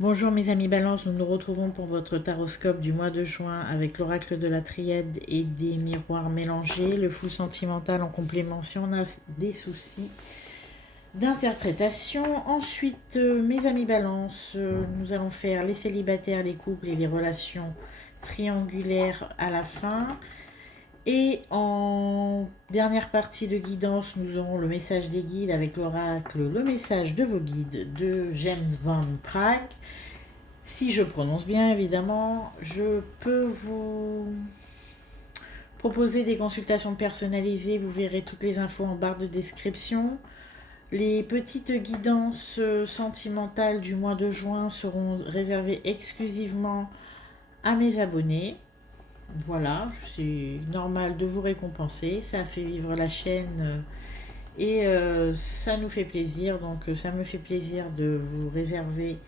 Bonjour mes amis Balance, nous nous retrouvons pour votre taroscope du mois de juin avec l'oracle de la triade et des miroirs mélangés, le flou sentimental en complément si on a des soucis d'interprétation. Ensuite, mes amis Balance, nous allons faire les célibataires, les couples et les relations triangulaires à la fin. Et en dernière partie de guidance, nous aurons le message des guides avec l'oracle, le message de vos guides de James Van Praagh. Si je prononce bien, évidemment, je peux vous proposer des consultations personnalisées. Vous verrez toutes les infos en barre de description. Les petites guidances sentimentales du mois de juin seront réservées exclusivement à mes abonnés. Voilà, c'est normal de vous récompenser. Ça fait vivre la chaîne et ça nous fait plaisir. Donc ça me fait plaisir de vous réserver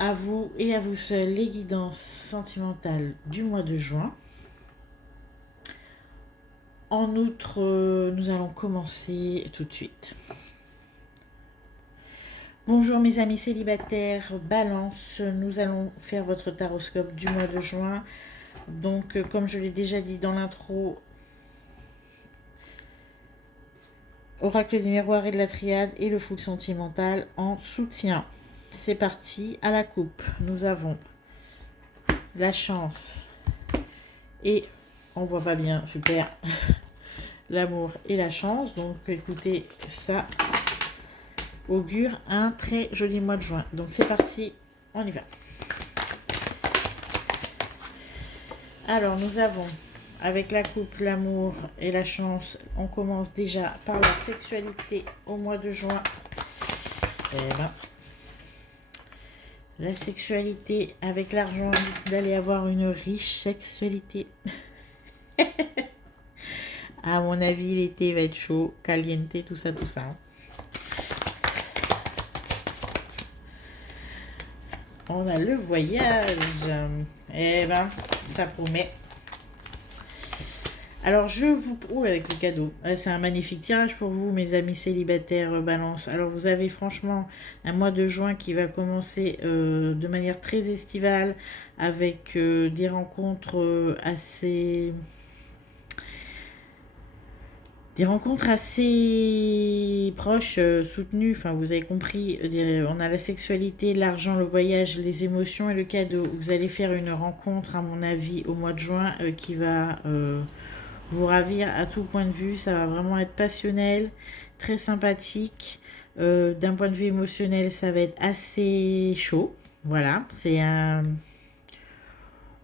à vous et à vous seuls les guidances sentimentales du mois de juin. En outre, nous allons commencer tout de suite. Bonjour mes amis célibataires, Balance, nous allons faire votre taroscope du mois de juin. Donc, comme je l'ai déjà dit dans l'intro, oracle des miroirs et de la triade et le flou sentimental en soutien. C'est parti, à la coupe, nous avons la chance et on voit pas bien, super, l'amour et la chance. Donc écoutez, ça augure un très joli mois de juin. Donc c'est parti, on y va. Alors nous avons avec la coupe, l'amour et la chance, on commence déjà par la sexualité au mois de juin. Et ben, la sexualité avec l'argent, d'aller avoir une riche sexualité. À mon avis, l'été va être chaud, caliente, tout ça, tout ça. On a le voyage. Eh ben, ça promet. Alors, je vous... Oh, avec le cadeau. C'est un magnifique tirage pour vous, mes amis célibataires Balance. Alors, vous avez franchement un mois de juin qui va commencer de manière très estivale avec des rencontres assez... Des rencontres assez proches, soutenues, enfin vous avez compris, on a la sexualité, l'argent, le voyage, les émotions et le cadeau. Vous allez faire une rencontre, à mon avis, au mois de juin qui va vous ravir à tout point de vue. Ça va vraiment être passionnel, très sympathique. D'un point de vue émotionnel, ça va être assez chaud. Voilà, c'est un...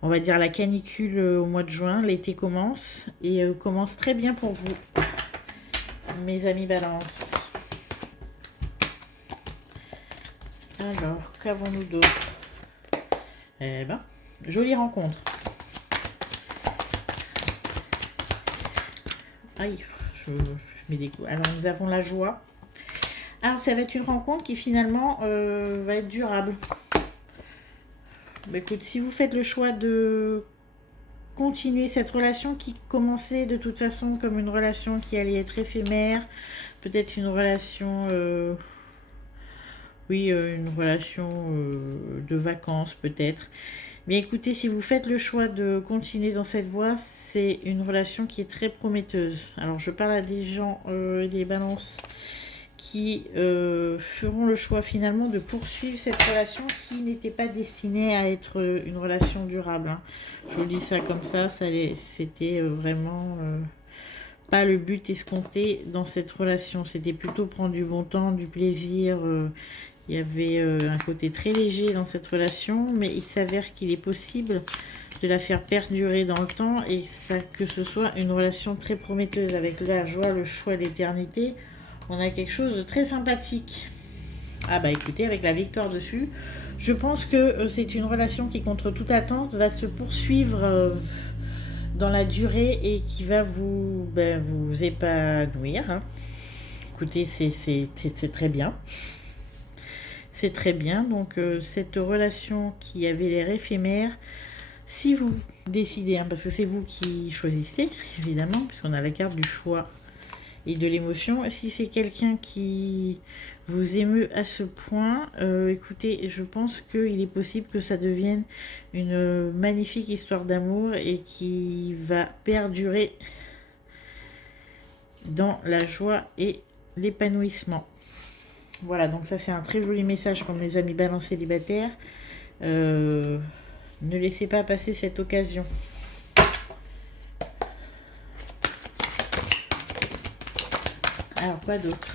On va dire la canicule au mois de juin, l'été commence et commence très bien pour vous. Mes amis Balance. Alors, qu'avons-nous d'autre? Eh ben, jolie rencontre. Aïe, je mets des coups. Alors, nous avons la joie. Alors, ça va être une rencontre qui finalement va être durable. Bah, écoute, si vous faites le choix de continuer cette relation qui commençait de toute façon comme une relation qui allait être éphémère, peut-être une relation, une relation de vacances peut-être. Mais écoutez, si vous faites le choix de continuer dans cette voie, c'est une relation qui est très prometteuse. Alors je parle à des gens, des balances qui feront le choix finalement de poursuivre cette relation qui n'était pas destinée à être une relation durable. Hein. Je vous dis ça comme ça c'était vraiment pas le but escompté dans cette relation. C'était plutôt prendre du bon temps, du plaisir. Il y avait un côté très léger dans cette relation, mais il s'avère qu'il est possible de la faire perdurer dans le temps et que ce soit une relation très prometteuse avec la joie, le choix, l'éternité. On a quelque chose de très sympathique. Ah bah écoutez, avec la victoire dessus, je pense que c'est une relation qui, contre toute attente, va se poursuivre dans la durée et qui va vous épanouir. Hein. Écoutez, c'est très bien. C'est très bien. Donc cette relation qui avait l'air éphémère, si vous décidez, hein, parce que c'est vous qui choisissez, évidemment, puisqu'on a la carte du choix et de l'émotion. Si c'est quelqu'un qui vous émeut à ce point, écoutez, je pense qu'il est possible que ça devienne une magnifique histoire d'amour et qui va perdurer dans la joie et l'épanouissement. Voilà, donc ça c'est un très joli message pour mes amis balance célibataires. Ne laissez pas passer cette occasion. Alors, quoi d'autre?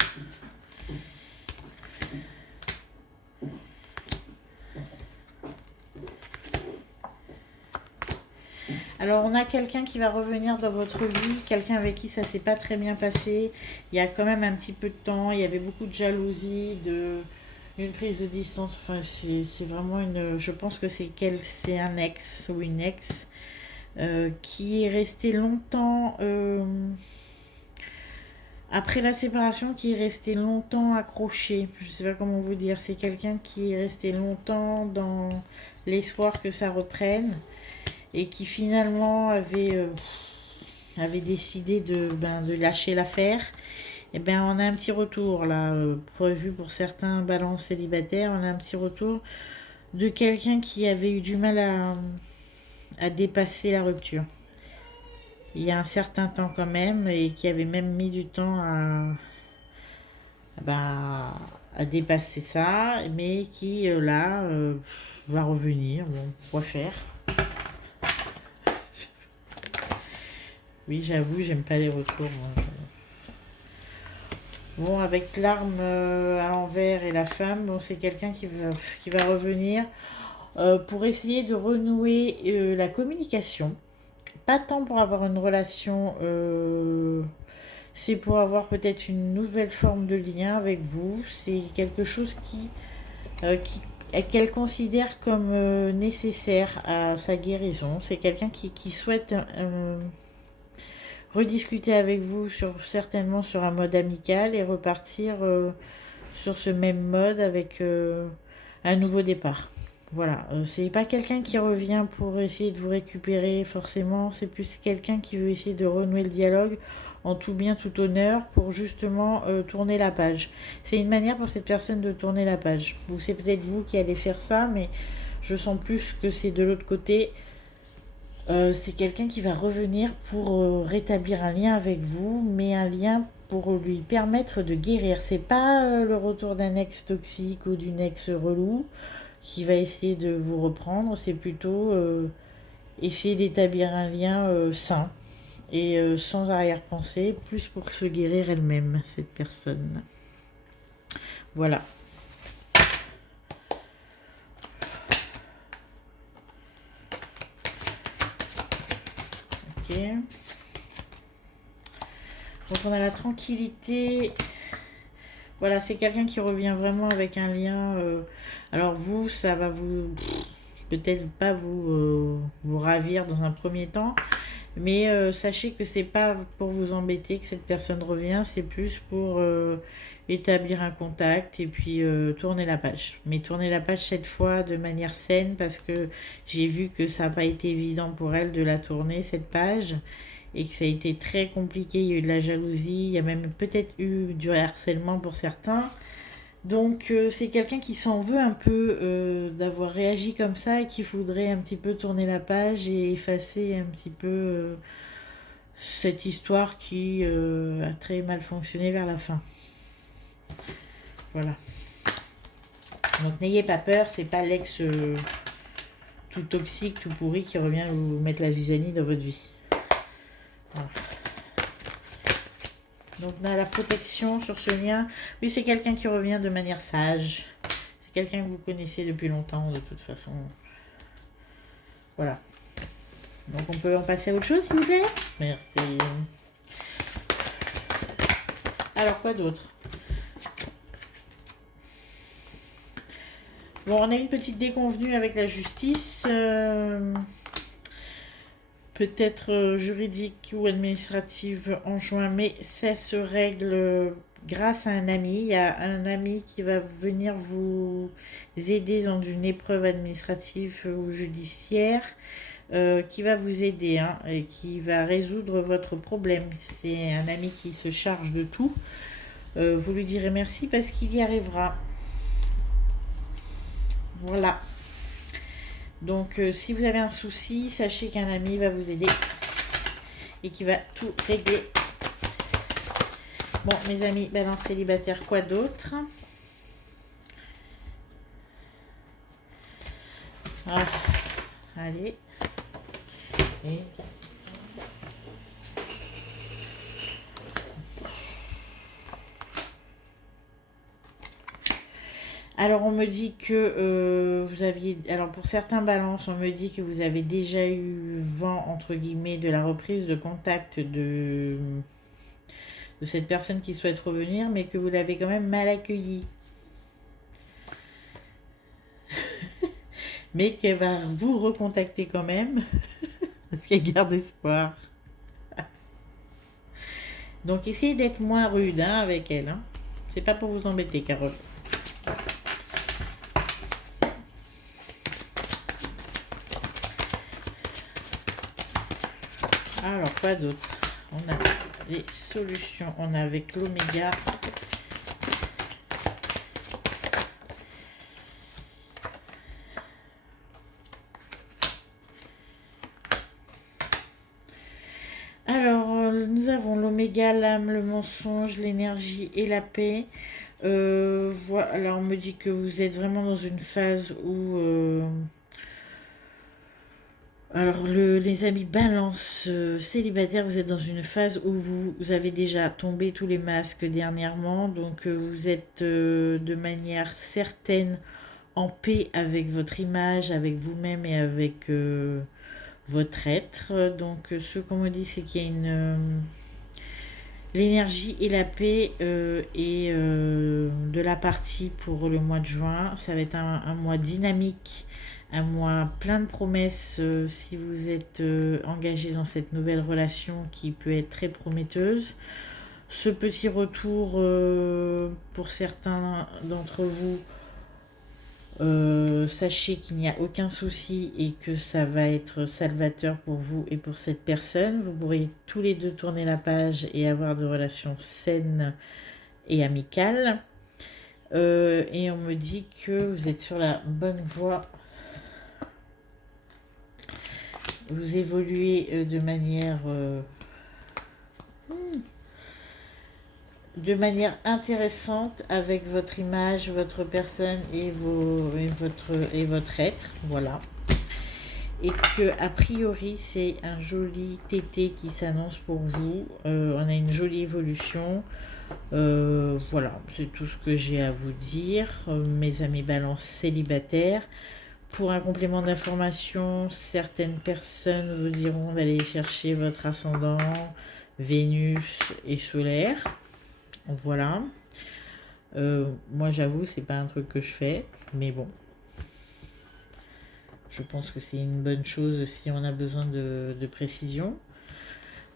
Alors, on a quelqu'un qui va revenir dans votre vie, quelqu'un avec qui ça s'est pas très bien passé. Il y a quand même un petit peu de temps, il y avait beaucoup de jalousie, une prise de distance. Enfin, c'est vraiment une... Je pense que c'est un ex ou une ex qui est resté longtemps... après la séparation, qui est resté longtemps accroché. Je sais pas comment vous dire. C'est quelqu'un qui est resté longtemps dans l'espoir que ça reprenne et qui finalement avait décidé de lâcher l'affaire. Et ben on a un petit retour là, prévu pour certains balances célibataires. On a un petit retour de quelqu'un qui avait eu du mal à dépasser la rupture. Il y a un certain temps quand même, et qui avait même mis du temps à dépasser ça, mais qui là va revenir. Bon, quoi faire? Oui, j'avoue, j'aime pas les retours. Moi. Bon, avec l'arme à l'envers et la femme, bon, c'est quelqu'un qui va revenir pour essayer de renouer la communication. Pas tant pour avoir une relation, c'est pour avoir peut-être une nouvelle forme de lien avec vous. C'est quelque chose qu'elle considère comme nécessaire à sa guérison. C'est quelqu'un qui souhaite rediscuter avec vous certainement sur un mode amical et repartir sur ce même mode avec un nouveau départ. Voilà, c'est pas quelqu'un qui revient pour essayer de vous récupérer forcément, c'est plus quelqu'un qui veut essayer de renouer le dialogue en tout bien, tout honneur pour justement tourner la page. C'est une manière pour cette personne de tourner la page. Ou c'est peut-être vous qui allez faire ça, mais je sens plus que c'est de l'autre côté. C'est quelqu'un qui va revenir pour rétablir un lien avec vous, mais un lien pour lui permettre de guérir. C'est pas le retour d'un ex toxique ou d'une ex relou qui va essayer de vous reprendre, c'est plutôt essayer d'établir un lien sain et sans arrière-pensée, plus pour se guérir elle-même, cette personne. Voilà. Ok. Donc on a la tranquillité. Voilà, c'est quelqu'un qui revient vraiment avec un lien. Alors vous, ça va vous peut-être pas vous ravir dans un premier temps, mais sachez que c'est pas pour vous embêter que cette personne revient, c'est plus pour établir un contact et puis tourner la page. Mais tourner la page cette fois de manière saine parce que j'ai vu que ça n'a pas été évident pour elle de la tourner cette page et que ça a été très compliqué, il y a eu de la jalousie, il y a même peut-être eu du harcèlement pour certains. Donc c'est quelqu'un qui s'en veut un peu d'avoir réagi comme ça et qui voudrait un petit peu tourner la page et effacer un petit peu cette histoire qui a très mal fonctionné vers la fin. Voilà. Donc n'ayez pas peur, c'est pas l'ex tout toxique, tout pourri qui revient vous mettre la zizanie dans votre vie. Voilà. Donc on a la protection sur ce lien. Lui, c'est quelqu'un qui revient de manière sage. C'est quelqu'un que vous connaissez depuis longtemps, de toute façon. Voilà. Donc on peut en passer à autre chose, s'il vous plaît? Merci. Alors, quoi d'autre? Bon, on a une petite déconvenue avec la justice. Peut-être juridique ou administrative en juin, mais ça se règle grâce à un ami. Il y a un ami qui va venir vous aider dans une épreuve administrative ou judiciaire. qui va vous aider, hein, et qui va résoudre votre problème. C'est un ami qui se charge de tout. Vous lui direz merci parce qu'il y arrivera. Voilà. Donc, si vous avez un souci, sachez qu'un ami va vous aider et qui va tout régler. Bon, mes amis, balance célibataire, quoi d'autre? Ah, allez. Et... alors, on me dit que vous aviez... alors, pour certains balances, on me dit que vous avez déjà eu vent, entre guillemets, de la reprise de contact de cette personne qui souhaite revenir, mais que vous l'avez quand même mal accueillie. Mais qu'elle va vous recontacter quand même, parce qu'elle garde espoir. Donc, essayez d'être moins rude, hein, avec elle. Hein. C'est pas pour vous embêter, Carole. Alors, quoi d'autre? On a les solutions. On a avec l'oméga. Alors, nous avons l'oméga, l'âme, le mensonge, l'énergie et la paix. Voilà, on me dit que vous êtes vraiment dans une phase où... alors, les amis balance célibataires, vous êtes dans une phase où vous avez déjà tombé tous les masques dernièrement. Donc, vous êtes de manière certaine en paix avec votre image, avec vous-même et avec votre être. Donc, ce qu'on me dit, c'est qu'il y a l'énergie et la paix et de la partie pour le mois de juin. Ça va être un mois dynamique, un mois plein de promesses si vous êtes engagé dans cette nouvelle relation qui peut être très prometteuse. Ce petit retour pour certains d'entre vous, sachez qu'il n'y a aucun souci et que ça va être salvateur pour vous et pour cette personne. Vous pourrez tous les deux tourner la page et avoir de relations saines et amicales. Et on me dit que vous êtes sur la bonne voie. Vous évoluez de manière intéressante avec votre image, votre personne et votre être, voilà. Et que a priori c'est un joli tété qui s'annonce pour vous. On a une jolie évolution. Voilà, c'est tout ce que j'ai à vous dire, mes amis balance célibataires. Pour un complément d'information, certaines personnes vous diront d'aller chercher votre ascendant, Vénus et solaire. Voilà. Moi, j'avoue, c'est pas un truc que je fais, mais bon. Je pense que c'est une bonne chose si on a besoin de précision.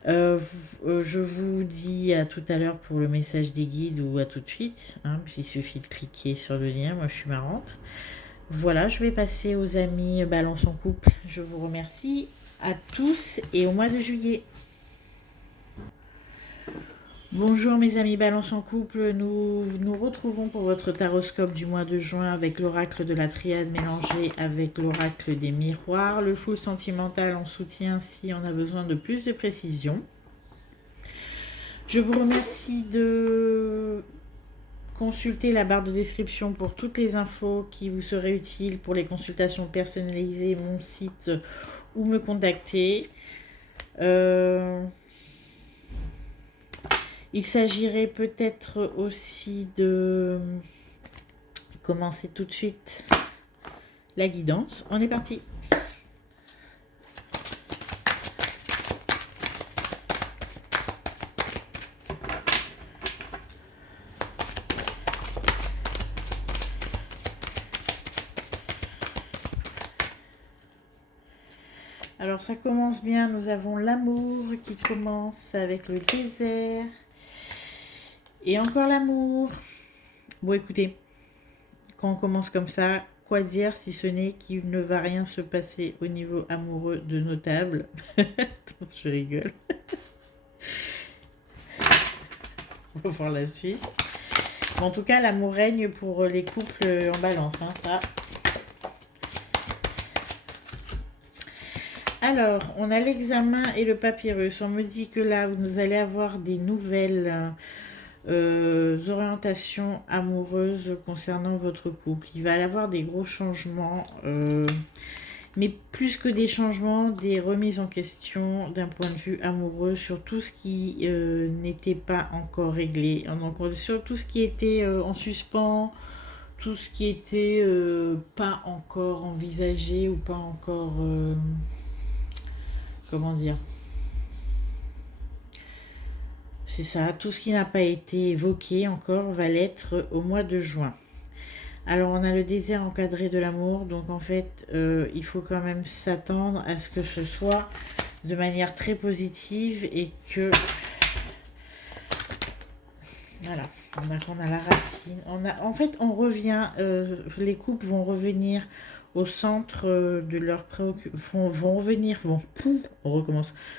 Je vous dis à tout à l'heure pour le message des guides ou à tout de suite. Hein, il suffit de cliquer sur le lien. Moi, je suis marrante. Voilà, je vais passer aux amis balance en couple. Je vous remercie à tous et au mois de juillet. Bonjour mes amis balance en couple, nous nous retrouvons pour votre taroscope du mois de juin avec l'oracle de la triade mélangé avec l'oracle des miroirs, le full sentimental en soutien si on a besoin de plus de précision. Je vous remercie de consulter la barre de description pour toutes les infos qui vous seraient utiles pour les consultations personnalisées, mon site ou me contacter. Il s'agirait peut-être aussi de commencer tout de suite la guidance. On est parti. Alors ça commence bien, nous avons l'amour qui commence avec le désert. Et encore l'amour. Bon écoutez, quand on commence comme ça, quoi dire si ce n'est qu'il ne va rien se passer au niveau amoureux de notable. Je rigole. On va voir la suite. En tout cas, l'amour règne pour les couples en balance, hein, ça. Alors, on a l'examen et le papyrus. On me dit que là, vous allez avoir des nouvelles orientations amoureuses concernant votre couple. Il va y avoir des gros changements, mais plus que des changements, des remises en question d'un point de vue amoureux sur tout ce qui n'était pas encore réglé, donc sur tout ce qui était en suspens, tout ce qui était pas encore envisagé ou pas encore comment dire, c'est ça, tout ce qui n'a pas été évoqué encore va l'être au mois de juin. Alors on a le désert encadré de l'amour, donc en fait il faut quand même s'attendre à ce que ce soit de manière très positive et que voilà, on a la racine, en fait on revient, les couples vont revenir au centre de leurs préoccupations,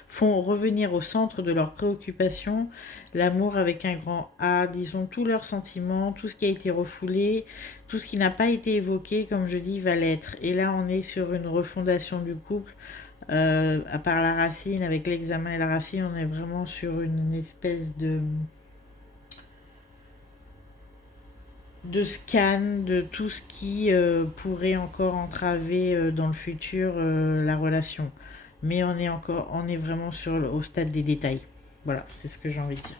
font revenir au centre de leurs préoccupations l'amour avec un grand A, disons tous leurs sentiments, tout ce qui a été refoulé, tout ce qui n'a pas été évoqué, comme je dis, va l'être. Et là, on est sur une refondation du couple, à part la racine, avec l'examen et la racine, on est vraiment sur une espèce de scan de tout ce qui pourrait encore entraver dans le futur la relation. Mais on est vraiment au stade des détails. Voilà, c'est ce que j'ai envie de dire.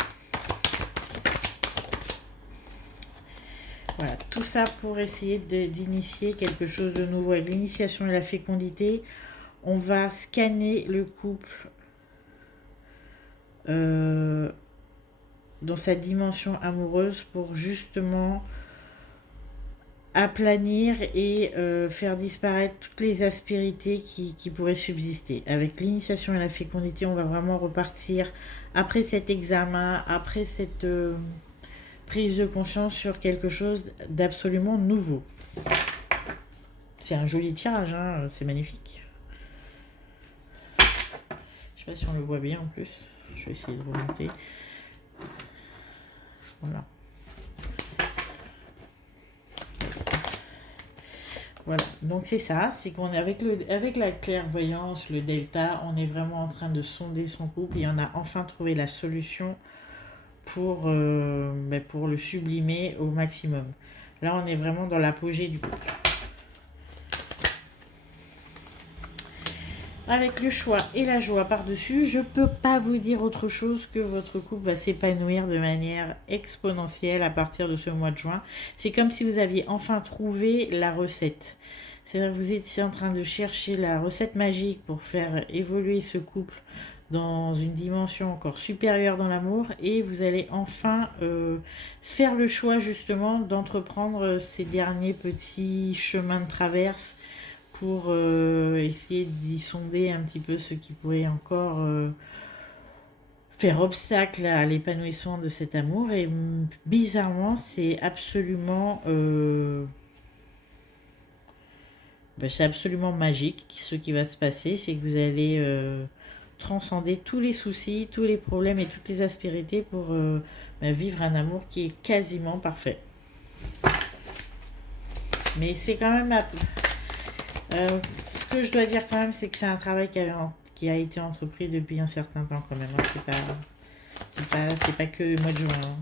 Voilà, tout ça pour essayer d'initier quelque chose de nouveau. Avec l'initiation et la fécondité, on va scanner le couple dans sa dimension amoureuse pour justement aplanir et faire disparaître toutes les aspérités qui pourraient subsister. Avec l'initiation et la fécondité, on va vraiment repartir après cet examen, après cette prise de conscience sur quelque chose d'absolument nouveau. C'est un joli tirage, hein, c'est magnifique. Je sais pas si on le voit bien en plus. Je vais essayer de remonter. Voilà. Voilà, donc c'est ça, c'est qu'on est avec la clairvoyance, le delta, on est vraiment en train de sonder son couple et on a enfin trouvé la solution pour le sublimer au maximum. Là, on est vraiment dans l'apogée du couple. Avec le choix et la joie par-dessus, je ne peux pas vous dire autre chose que votre couple va s'épanouir de manière exponentielle à partir de ce mois de juin. C'est comme si vous aviez enfin trouvé la recette. C'est-à-dire que vous étiez en train de chercher la recette magique pour faire évoluer ce couple dans une dimension encore supérieure dans l'amour et vous allez enfin faire le choix justement d'entreprendre ces derniers petits chemins de traverse pour essayer d'y sonder un petit peu ce qui pourrait encore faire obstacle à l'épanouissement de cet amour. Et bizarrement, c'est absolument magique. Ce qui va se passer, c'est que vous allez transcender tous les soucis, tous les problèmes et toutes les aspérités pour vivre un amour qui est quasiment parfait. Mais c'est quand même... ce que je dois dire quand même, c'est que c'est un travail qui a été entrepris depuis un certain temps quand même. Hein. C'est pas que le mois de juin. Hein.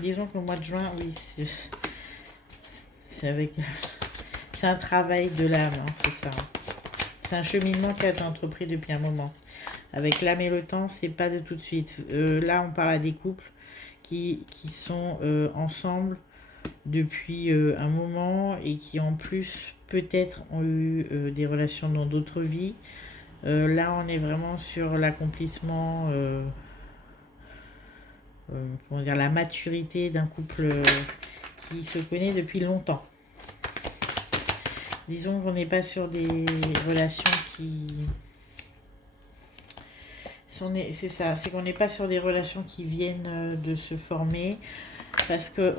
Disons que le mois de juin, oui, c'est un travail de l'âme, hein, c'est ça. C'est un cheminement qui a été entrepris depuis un moment. Avec l'âme et le temps, c'est pas de tout de suite. Là, on parle à des couples qui sont ensemble depuis un moment et qui en plus peut-être ont eu des relations dans d'autres vies. Là, on est vraiment sur l'accomplissement, la maturité d'un couple qui se connaît depuis longtemps. Disons qu'on n'est pas sur des relations qui... C'est ça, c'est qu'on n'est pas sur des relations qui viennent de se former. Parce que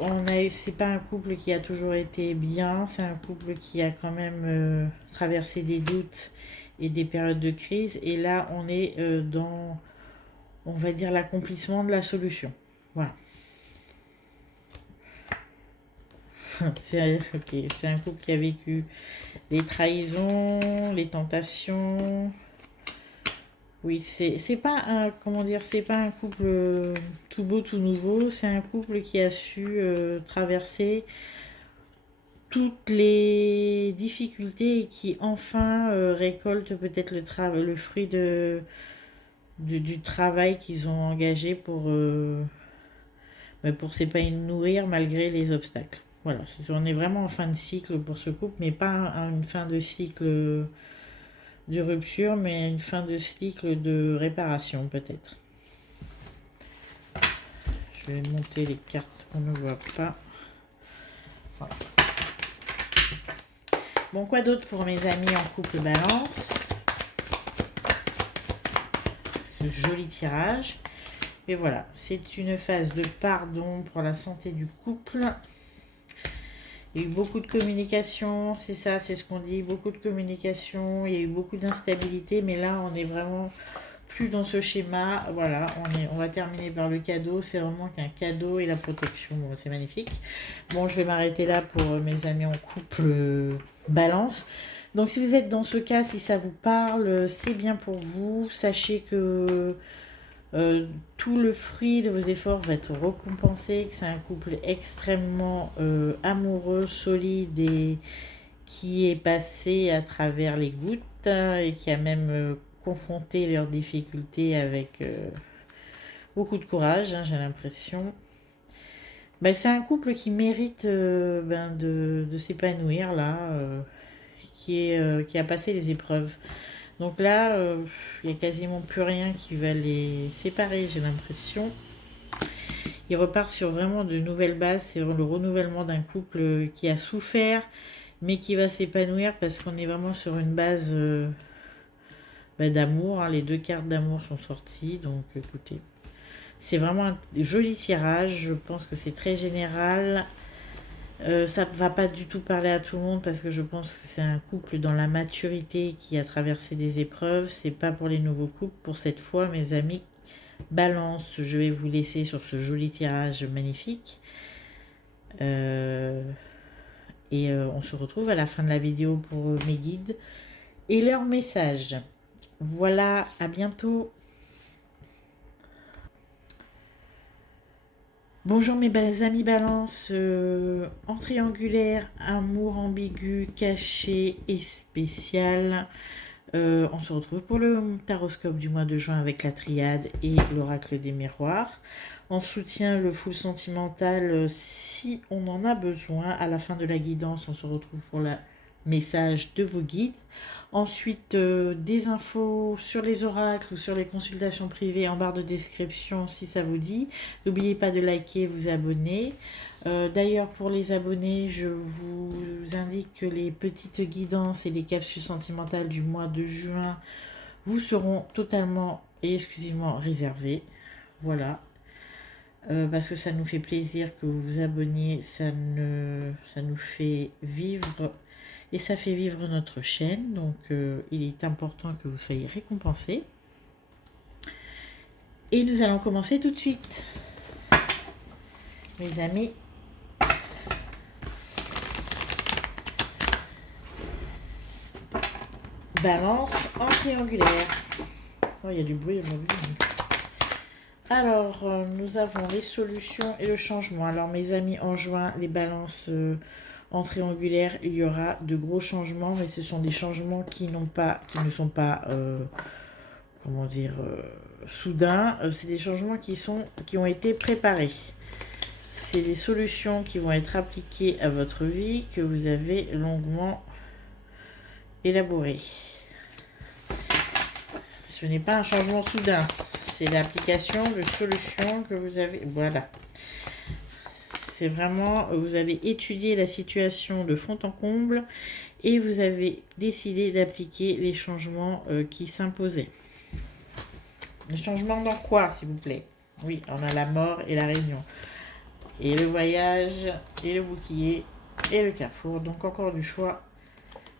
c'est pas un couple qui a toujours été bien, c'est un couple qui a quand même traversé des doutes et des périodes de crise. Et là, on est dans, on va dire, l'accomplissement de la solution. Voilà. Ok, c'est un couple qui a vécu les trahisons, les tentations. Oui, c'est pas un, comment dire, c'est pas un couple tout beau, tout nouveau. C'est un couple qui a su traverser toutes les difficultés et qui enfin récolte peut-être le fruit du travail qu'ils ont engagé pour s'épanouir malgré les obstacles. Voilà, on est vraiment en fin de cycle pour ce couple, mais pas une fin de cycle de rupture, mais une fin de cycle de réparation peut-être. Je vais monter les cartes qu'on ne voit pas. Voilà. Bon, quoi d'autre pour mes amis en couple balance? Joli tirage. Et voilà, c'est une phase de pardon pour la santé du couple. Il y a eu beaucoup de communication, c'est ça, c'est ce qu'on dit, beaucoup de communication, il y a eu beaucoup d'instabilité, mais là on est vraiment plus dans ce schéma. Voilà, on va terminer par le cadeau, c'est vraiment qu'un cadeau et la protection, bon, c'est magnifique. Bon, je vais m'arrêter là pour mes amis en couple balance. Donc si vous êtes dans ce cas, si ça vous parle, c'est bien pour vous. Sachez que tout le fruit de vos efforts va être récompensé, que c'est un couple extrêmement amoureux, solide et qui est passé à travers les gouttes et qui a même confronté leurs difficultés avec beaucoup de courage, hein, j'ai l'impression. Ben, c'est un couple qui mérite de s'épanouir là, qui a passé les épreuves. Donc là, il n'y a quasiment plus rien qui va les séparer, j'ai l'impression. Ils repartent sur vraiment de nouvelles bases. C'est le renouvellement d'un couple qui a souffert, mais qui va s'épanouir parce qu'on est vraiment sur une base d'amour. Hein. Les deux cartes d'amour sont sorties, donc écoutez. C'est vraiment un joli tirage. Je pense que c'est très général. Ça ne va pas du tout parler à tout le monde parce que je pense que c'est un couple dans la maturité qui a traversé des épreuves. C'est pas pour les nouveaux couples. Pour cette fois, mes amis, balance. Je vais vous laisser sur ce joli tirage magnifique. On se retrouve à la fin de la vidéo pour mes guides et leurs messages. Voilà, à bientôt. Bonjour mes amis balance, en triangulaire, amour ambigu, caché et spécial. On se retrouve pour le taroscope du mois de juin avec la triade et l'oracle des miroirs. On soutient le full sentimental si on en a besoin. À la fin de la guidance, on se retrouve pour le message de vos guides. Ensuite, des infos sur les oracles ou sur les consultations privées en barre de description si ça vous dit. N'oubliez pas de liker, vous abonner. D'ailleurs, pour les abonnés, je vous indique que les petites guidances et les capsules sentimentales du mois de juin vous seront totalement et exclusivement réservées. Voilà. Parce que ça nous fait plaisir que vous vous abonniez, ça nous fait vivre et ça fait vivre notre chaîne, donc il est important que vous soyez récompensés. Et nous allons commencer tout de suite, mes amis. Balance en triangulaire. Oh, il y a du bruit, Alors, nous avons les solutions et le changement. Alors, mes amis, en juin, les balances en triangulaire, il y aura de gros changements, mais ce sont des changements qui ne sont pas, comment dire, soudains. C'est des changements qui ont été préparés. C'est des solutions qui vont être appliquées à votre vie, que vous avez longuement élaborées. Ce n'est pas un changement soudain. C'est l'application de solutions que vous avez. Voilà. C'est vraiment, vous avez étudié la situation de fond en comble et vous avez décidé d'appliquer les changements qui s'imposaient. Les changements dans quoi, s'il vous plaît? Oui, on a la mort et la réunion. et le voyage, et le bouclier, et le carrefour. Donc encore du choix.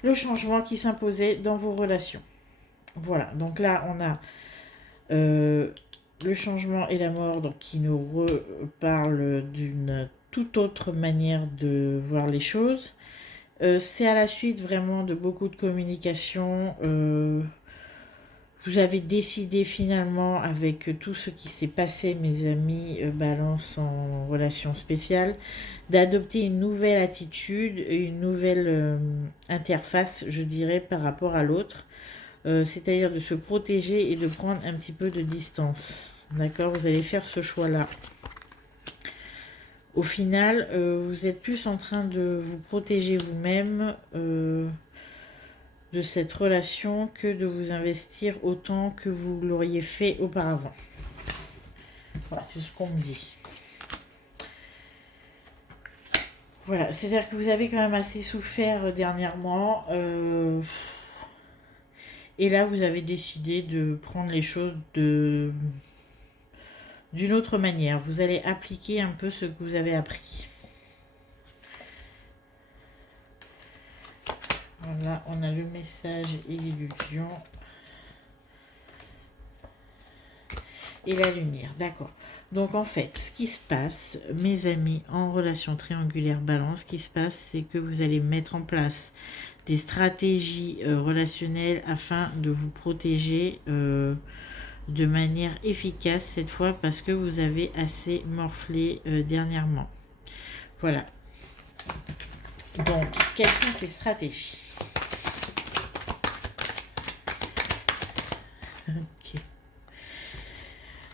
Le changement qui s'imposait dans vos relations. Voilà, donc là on a le changement et la mort donc, qui nous reparlent d'une toute autre manière de voir les choses. C'est à la suite vraiment de beaucoup de communication. Vous avez décidé finalement avec tout ce qui s'est passé, mes amis, balance en relation spéciale, d'adopter une nouvelle attitude, une nouvelle interface, je dirais, par rapport à l'autre. C'est-à-dire de se protéger et de prendre un petit peu de distance. D'accord? Vous allez faire ce choix-là. Au final, vous êtes plus en train de vous protéger vous-même de cette relation que de vous investir autant que vous l'auriez fait auparavant. Voilà, c'est ce qu'on me dit. Voilà, c'est-à-dire que vous avez quand même assez souffert dernièrement. Et là, vous avez décidé de prendre les choses d'une autre manière. Vous allez appliquer un peu ce que vous avez appris. Voilà, on a le message et l'illusion. Et la lumière, d'accord. Donc en fait, ce qui se passe, mes amis, en relation triangulaire balance, ce qui se passe, c'est que vous allez mettre en place des stratégies relationnelles afin de vous protéger de manière efficace cette fois parce que vous avez assez morflé dernièrement. Voilà. Donc, quelles sont ces stratégies? Ok.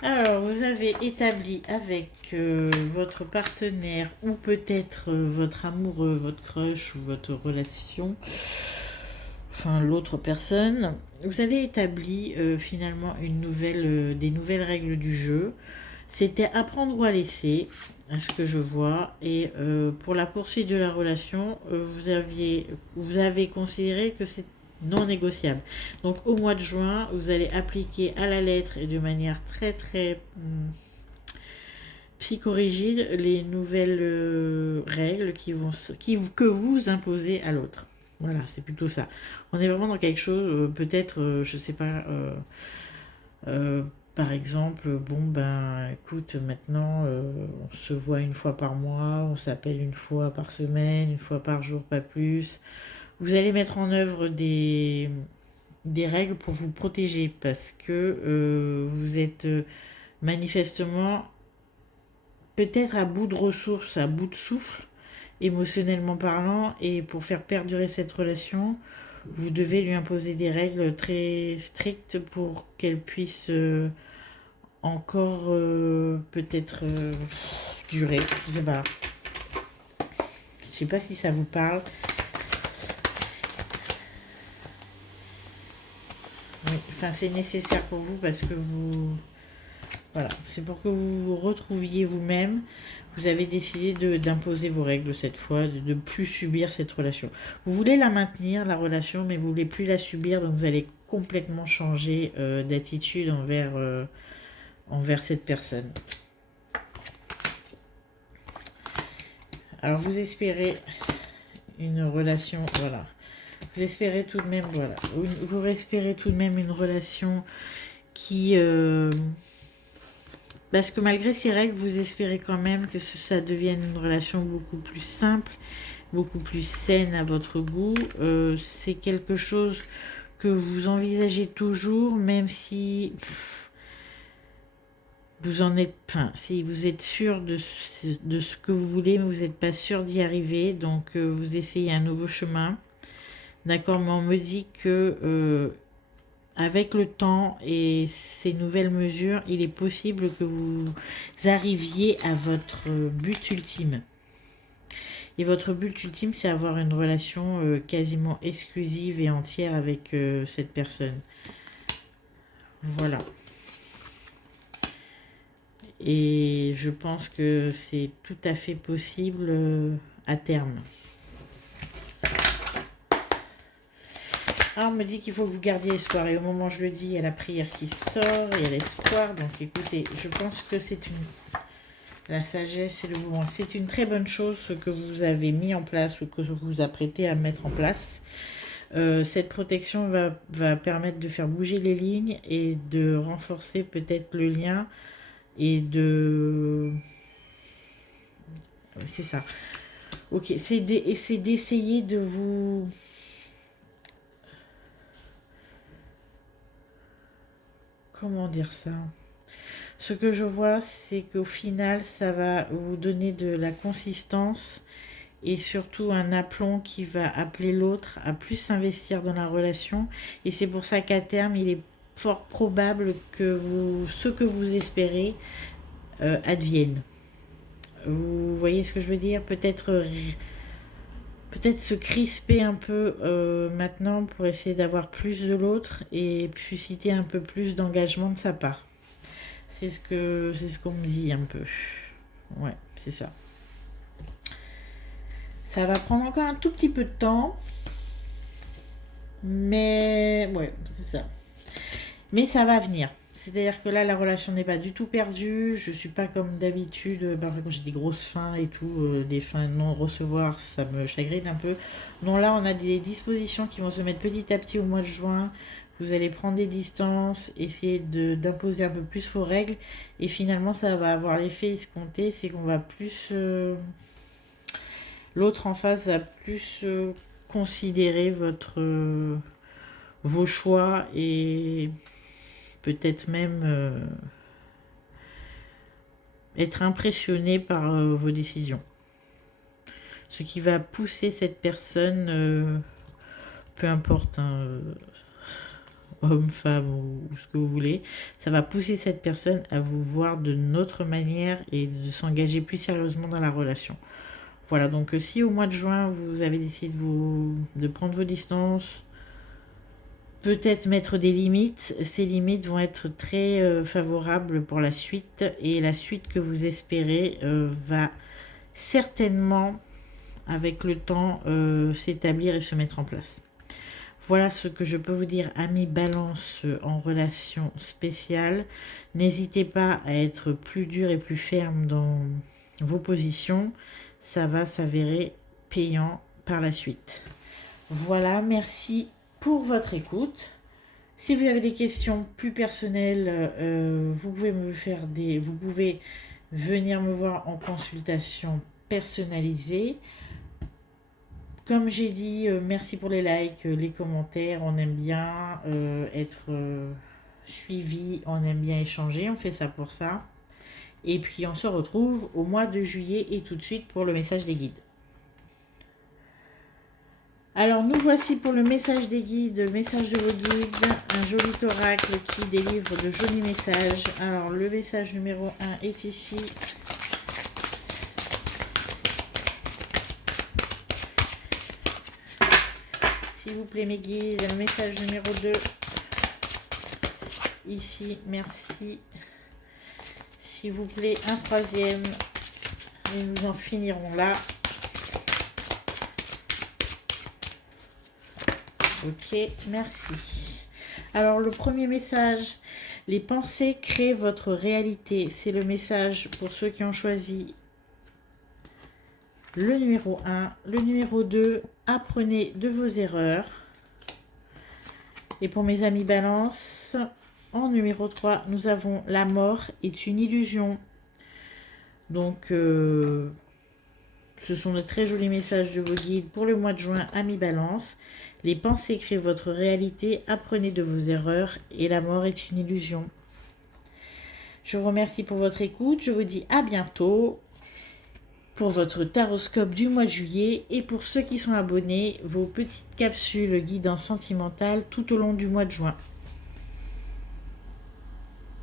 Alors, vous avez établi avec votre partenaire ou peut-être votre amoureux, votre crush ou votre relation, enfin l'autre personne, vous avez établi finalement des nouvelles règles du jeu. C'était apprendre ou à laisser, à ce que je vois. Et pour la poursuite de la relation, vous avez considéré que c'est non négociable. Donc au mois de juin, vous allez appliquer à la lettre et de manière très très psychorigide les nouvelles règles que vous imposez à l'autre. Voilà, c'est plutôt ça. On est vraiment dans quelque chose, peut-être, je sais pas, par exemple, bon ben, écoute, maintenant, on se voit une fois par mois, on s'appelle une fois par semaine, une fois par jour, pas plus. Vous allez mettre en œuvre des règles pour vous protéger parce que vous êtes manifestement peut-être à bout de ressources, à bout de souffle, émotionnellement parlant, et pour faire perdurer cette relation, vous devez lui imposer des règles très strictes pour qu'elle puisse encore peut-être durer. Je sais pas. Je sais pas si ça vous parle. Oui, enfin, c'est nécessaire pour vous parce que vous... Voilà, c'est pour que vous vous retrouviez vous-même. Vous avez décidé d'imposer vos règles cette fois, de ne plus subir cette relation. Vous voulez la maintenir, la relation, mais vous ne voulez plus la subir, donc vous allez complètement changer d'attitude envers cette personne. Alors vous espérez une relation, voilà. Vous espérez tout de même, voilà. Vous espérez tout de même une relation qui... parce que malgré ces règles, vous espérez quand même que ça devienne une relation beaucoup plus simple, beaucoup plus saine à votre goût. C'est quelque chose que vous envisagez toujours, même si vous en êtes... Enfin, si vous êtes sûr de ce que vous voulez, mais vous n'êtes pas sûr d'y arriver. Donc, vous essayez un nouveau chemin. D'accord, mais on me dit que... avec le temps et ces nouvelles mesures, il est possible que vous arriviez à votre but ultime. Et votre but ultime, c'est avoir une relation quasiment exclusive et entière avec cette personne. Voilà. Et je pense que c'est tout à fait possible à terme. Alors, on me dit qu'il faut que vous gardiez espoir. Et au moment où je le dis, il y a la prière qui sort, il y a l'espoir. Donc, écoutez, je pense que c'est La sagesse et le mouvement. C'est une très bonne chose ce que vous avez mis en place ou que vous vous apprêtez à mettre en place. Cette protection va permettre de faire bouger les lignes et de renforcer peut-être le lien et de... C'est ça. Ok, c'est d'essayer de vous... Comment dire ça? Ce que je vois, c'est qu'au final, ça va vous donner de la consistance et surtout un aplomb qui va appeler l'autre à plus s'investir dans la relation. Et c'est pour ça qu'à terme, il est fort probable que ce que vous espérez advienne. Vous voyez ce que je veux dire? Peut-être se crisper un peu maintenant pour essayer d'avoir plus de l'autre et susciter un peu plus d'engagement de sa part. C'est ce qu'on me dit un peu. Ouais, c'est ça. Ça va prendre encore un tout petit peu de temps. Mais ouais, c'est ça. Mais ça va venir. C'est-à-dire que là, la relation n'est pas du tout perdue. Je suis pas comme d'habitude. Quand j'ai des grosses fins et tout, des fins non-recevoir, ça me chagrine un peu. Non, là, on a des dispositions qui vont se mettre petit à petit au mois de juin. Vous allez prendre des distances, essayer d'imposer un peu plus vos règles. Et finalement, ça va avoir l'effet escompté. C'est qu'on va plus... l'autre en face va plus considérer vos choix et peut-être même être impressionné par vos décisions. Ce qui va pousser cette personne, peu importe, hein, homme, femme ou ce que vous voulez, ça va pousser cette personne à vous voir d'une autre manière et de s'engager plus sérieusement dans la relation. Voilà, donc si au mois de juin, vous avez décidé de prendre vos distances, peut-être mettre des limites, ces limites vont être très favorables pour la suite et la suite que vous espérez va certainement, avec le temps, s'établir et se mettre en place. Voilà ce que je peux vous dire, amis Balance en relation spéciale. N'hésitez pas à être plus dur et plus ferme dans vos positions. Ça va s'avérer payant par la suite. Voilà, merci pour votre écoute. Si vous avez des questions plus personnelles, vous pouvez venir me voir en consultation personnalisée. Comme j'ai dit, merci pour les likes, les commentaires. On aime bien être suivi, on aime bien échanger, on fait ça pour ça. Et puis on se retrouve au mois de juillet et tout de suite pour le message des guides. Alors nous voici pour le message des guides, le message de vos guides, un joli oracle qui délivre de jolis messages. Alors le message numéro 1 est ici. S'il vous plaît mes guides, le message numéro 2. Ici, merci. S'il vous plaît, un troisième. Et nous en finirons là. Ok, merci. Alors, le premier message, les pensées créent votre réalité. C'est le message pour ceux qui ont choisi le numéro 1. Le numéro 2, apprenez de vos erreurs. Et pour mes amis Balance, en numéro 3, nous avons la mort est une illusion. Donc, ce sont de très jolis messages de vos guides pour le mois de juin, amis Balance. Les pensées créent votre réalité, apprenez de vos erreurs et la mort est une illusion. Je vous remercie pour votre écoute. Je vous dis à bientôt pour votre taroscope du mois de juillet et pour ceux qui sont abonnés, vos petites capsules guidance sentimentales tout au long du mois de juin.